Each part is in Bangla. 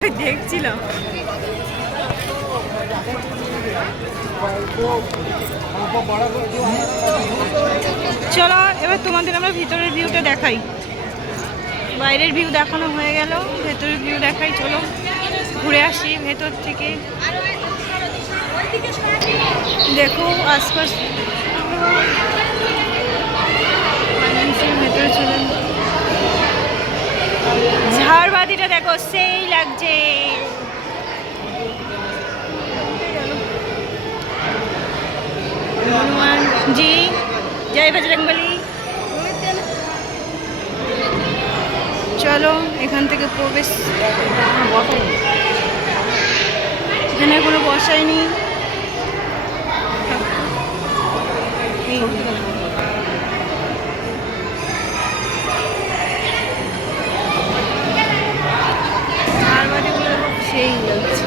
দেখছিলাম। চলো এবার তোমাদের আমরা ভিতরের ভিউটা দেখাই। বাইরের ভিউ দেখানো হয়ে গেল, ভেতরের ভিউ দেখাই। চলো ঘুরে আসি ভেতর থেকে। দেখো আশপাশ ভেতরে চলে। ঝাড়বাতিটা দেখো সেই লাগছে। হনুমান জি জয় বজরংবলী। চলো এখান থেকে প্রবেশ। এখানে কোনো বসাই নেই। ঝাড়বাতিগুলো সেই লাগছে।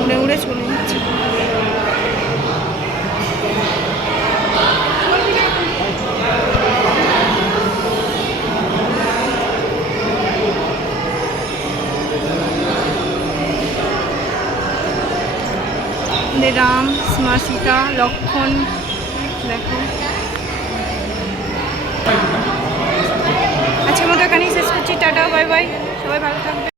উড়ে উড়ে চলে যাচ্ছে। রাম, মা সীতা, লক্ষণ দেখো। আজকের মতো এখানেই শেষ করছি। টাটা, বাই বাই, সবাই ভালো থাকবে।